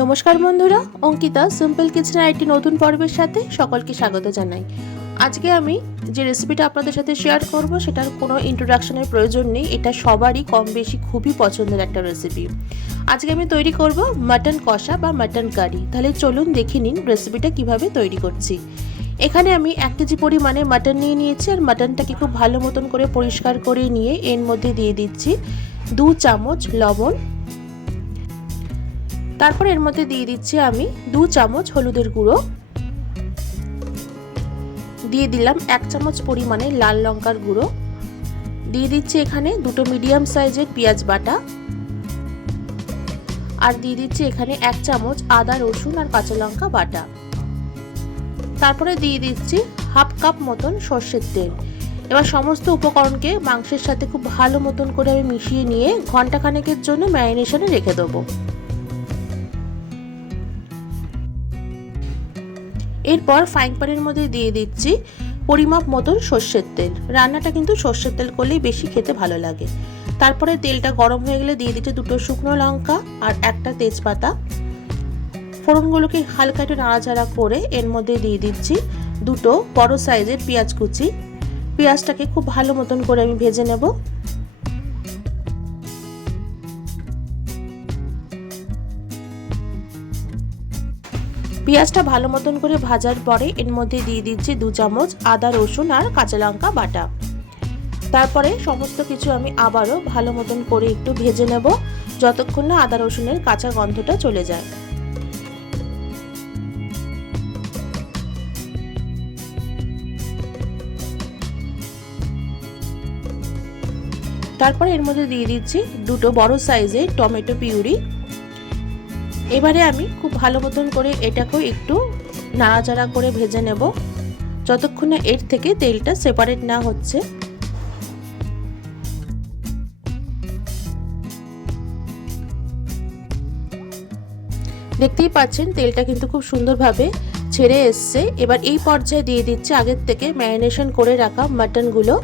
নমস্কার বন্ধুরা, অঙ্কিতা সিম্পল কিচেনের একটি নতুন পর্বের সাথে সকলকে স্বাগত জানাই। আজকে আমি যে রেসিপিটা আপনাদের সাথে শেয়ার করব সেটার কোনো ইন্ট্রোডাকশনের প্রয়োজন নেই। এটা সবারই কম বেশি খুবই পছন্দের একটা রেসিপি। আজকে আমি তৈরি করব মাটন কষা বা মাটন কারি। তাহলে চলুন দেখে নিন রেসিপিটা কিভাবে তৈরি করছি। এখানে আমি 1 কেজি পরিমাণে মাটন নিয়ে নিয়েছি, আর মাটনটাকে খুব ভালো মতন করে পরিষ্কার করে নিয়ে এর মধ্যে দিয়ে দিচ্ছি 2 চামচ লবণ। তারপর এর মধ্যে দিয়ে দিচ্ছি আমি 2 চামচ হলুদের গুঁড়ো, দিয়ে দিলাম 1 চামচ পরিমাণে লাল লঙ্কার গুঁড়ো, দিয়ে দিচ্ছি এখানে 2টো মিডিয়াম সাইজের পেঁয়াজ বাটা, আর দিয়ে দিচ্ছি এখানে 1 চামচ আদা রসুন আর কাঁচা লঙ্কা বাটা। তারপরে দিয়ে দিচ্ছি হাফ কাপ মতন সর্ষের তেল। এবার সমস্ত উপকরণকে মাংসের সাথে খুব ভালো মতন করে আমি মিশিয়ে নিয়ে ঘন্টাখানেকের জন্য ম্যারিনেশনে রেখে দেবো। এরপর ফ্রাইং প্যানের মধ্যে দিয়ে দিচ্ছি পরিমাপ মতন সর্ষের তেল। রান্নাটা কিন্তু সর্ষের তেল করলেই বেশি খেতে ভালো লাগে। তারপরে তেলটা গরম হয়ে গেলে দিয়ে দিচ্ছি 2টো শুকনো লঙ্কা আর 1টা তেজপাতা। ফোড়নগুলোকে হালকা একটু নাড়াচাড়া করে এর মধ্যে দিয়ে দিচ্ছি 2টো বড় সাইজের পেঁয়াজ কুচি। পেঁয়াজটাকে খুব ভালো মতন করে আমি ভেজে নেব। পেঁয়াজটা ভালো মতন করে ভাজার পরে এর মধ্যে দিয়ে দিচ্ছি 2 চামচ আদা রসুন আর কাঁচা লঙ্কা বাটা। তারপরে সমস্ত কিছু আমি আবারও ভালো মতন করে একটু ভেজে নেব যতক্ষণ না আদা রসুনের কাঁচা গন্ধটা চলে যায়। তারপরে এর মধ্যে দিয়ে দিচ্ছি 2টো বড় সাইজের টমেটো পিউরি। এবারে আমি খুব ভালো মতন করে এটাকেও একটু নাড়াচাড়া করে ভেজে নেব যতক্ষণ না এর থেকে তেলটা সেপারেট না হচ্ছে। দেখতেই পাচ্ছেন তেলটা কিন্তু খুব সুন্দরভাবে ছেড়ে এসছে। এবার এই পর্যায়ে দিয়ে দিচ্ছি আগের থেকে ম্যারিনেশন করে রাখা মাটনগুলো।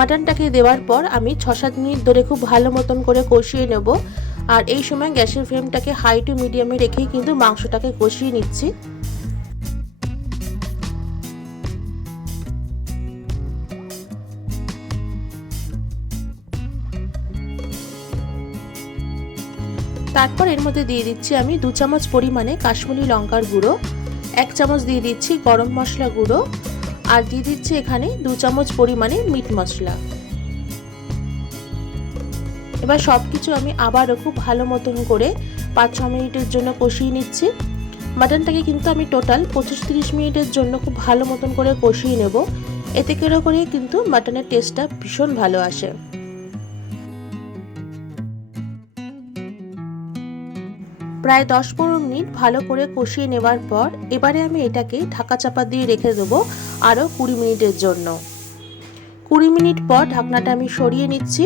মাটনটাকে দেওয়ার পর আমি 6-7 মিনিট ধরে খুব ভালো মতন করে কষিয়ে নেব। আর এই সময় গ্যাসের ফ্লেমটাকে হাই টু মিডিয়ামে রেখেই কিন্তু মাংসটাকে কষিয়ে নিচ্ছি। তারপর এর মধ্যে দিয়ে দিচ্ছি আমি 2 চামচ পরিমাণে কাশ্মীরি লঙ্কার গুঁড়ো, 1 চামচ দিয়ে দিচ্ছি গরম মশলা গুঁড়ো, আর দিয়ে দিচ্ছি এখানে 2 চামচ পরিমাণে মিট মশলা। এবার সবকিছু আমি আবারও খুব ভালো মতন করে 5-6 মিনিটের জন্য কষিয়ে নিচ্ছি। মাটনটাকে কিন্তু আমি টোটাল 25-30 মিনিটের জন্য খুব ভালো মতন করে কষিয়ে নেব। এতে করে কিন্তু মাটনের টেস্টটা ভীষণ ভালো আসে। প্রায় 10-15 মিনিট ভালো করে কষিয়ে নেওয়ার পর এবারে আমি এটাকে ঢাকা চাপা দিয়ে রেখে দেবো আরও 20 মিনিটের জন্য। 20 মিনিট পর ঢাকনাটা আমি সরিয়ে নিচ্ছি,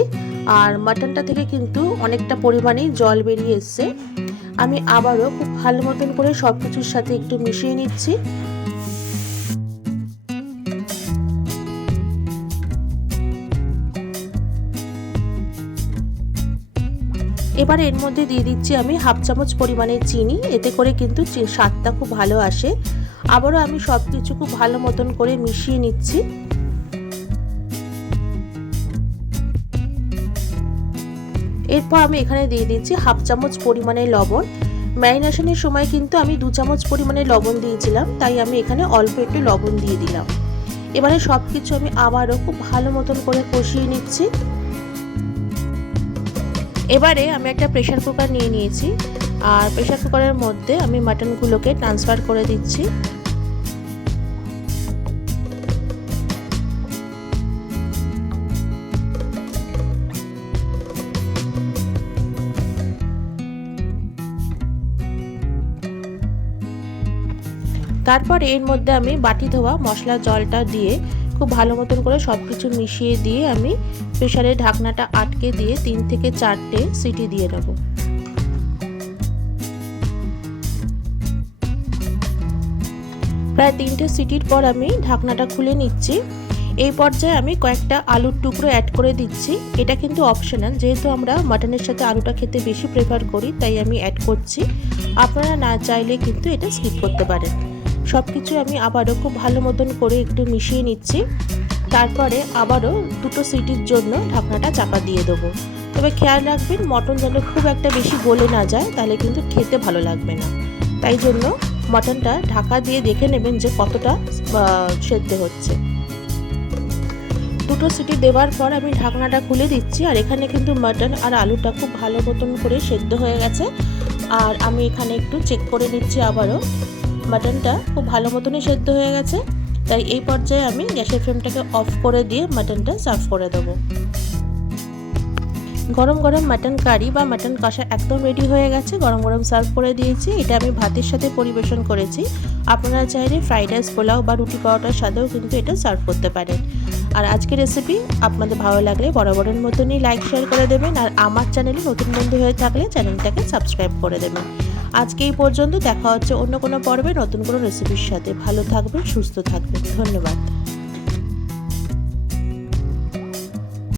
আর মাটনটা থেকে কিন্তু অনেকটা পরিমাণেই জল বেরিয়ে এসছে। আমি আবারও খুব ভালো মতন করে সব কিছুর সাথে একটু মিশিয়ে নিচ্ছি। এবার এর মধ্যে দিয়ে দিচ্ছি আমি হাফ চামচ পরিমাণে চিনি। এতে করে কিন্তু স্বাদটা খুব ভালো আসে। আবারও আমি সব কিছু খুব ভালো মতন করে মিশিয়ে নিচ্ছি। এরপর আমি এখানে দিয়ে দিচ্ছি হাফ চামচ পরিমাণে লবণ। ম্যারিনেশনের সময় কিন্তু আমি 2 চামচ পরিমাণে লবণ দিয়েছিলাম, তাই আমি এখানে অল্প একটু লবণ দিয়ে দিলাম। এবারে সব কিছু আমি আবারও খুব ভালো মতন করে কষিয়ে নিচ্ছি। এবারে আমি একটা প্রেসার কুকার নিয়ে নিয়েছি, আর প্রেসার কুকারের মধ্যে আমি মাটনগুলোকে ট্রান্সফার করে দিচ্ছি। তারপর এর মধ্যে আমি বাটি ধোয়া মশলার জলটা দিয়ে খুব ভালো মতন করে সব কিছু মিশিয়ে দিয়ে আমি প্রেসারের ঢাকনাটা আটকে দিয়ে 3 থেকে 4টে সিটি দিয়ে নেব। প্রায় 3টে সিটির পর আমি ঢাকনাটা খুলে নিচ্ছি। এই পর্যায়ে আমি কয়েকটা আলুর টুকরো অ্যাড করে দিচ্ছি। এটা কিন্তু অপশনাল, যেহেতু আমরা মাটনের সাথে আলুটা খেতে বেশি প্রেফার করি তাই আমি অ্যাড করছি। আপনারা না চাইলে কিন্তু এটা স্কিপ করতে পারেন। সব কিছু আমি আবারও খুব ভালো মতন করে একটু মিশিয়ে নিচ্ছি। তারপরে আবারও 2টো সিটির জন্য ঢাকনাটা চাপা দিয়ে দেবো। তবে খেয়াল রাখবেন মটন যেন খুব একটা বেশি গলে না যায়, তাহলে কিন্তু খেতে ভালো লাগবে না। তাই জন্য মটনটা ঢাকা দিয়ে দেখে নেবেন যে কতটা সেদ্ধ হচ্ছে। 2টো সিটি দেওয়ার পর আমি ঢাকনাটা খুলে দিচ্ছি। আর এখানে কিন্তু মাটন আর আলুটা খুব ভালো মতন করে সেদ্ধ হয়ে গেছে। আর আমি এখানে একটু চেক করে নিচ্ছি আবারও। মাটনটা খুব ভালো মতনই সেদ্ধ হয়ে গেছে। তাই এই পর্যায়ে আমি গ্যাসের ফ্লেমটাকে অফ করে দিয়ে মাটনটা সার্ভ করে দেবো। গরম গরম মাটন কারি বা মাটন কষা একদম রেডি হয়ে গেছে। গরম গরম সার্ভ করে দিয়েছি। এটা আমি ভাতের সাথে পরিবেশন করেছি। আপনারা চাইলে ফ্রাইড রাইস, পোলাও বা রুটি পরোটার সাথেও কিন্তু এটা সার্ভ করতে পারেন। আর আজকের রেসিপি আপনাদের ভালো লাগলে বরাবরের মতনই লাইক শেয়ার করে দেবেন। আর আমার চ্যানেলে নতুন বন্ধু হয়ে থাকলে চ্যানেলটাকে সাবস্ক্রাইব করে দেবেন। আজকে এই পর্যন্ত, দেখা হচ্ছে অন্য কোনো পর্বে নতুন কোনো রেসিপির সাথে। ভালো থাকবেন, সুস্থ থাকবেন। ধন্যবাদ।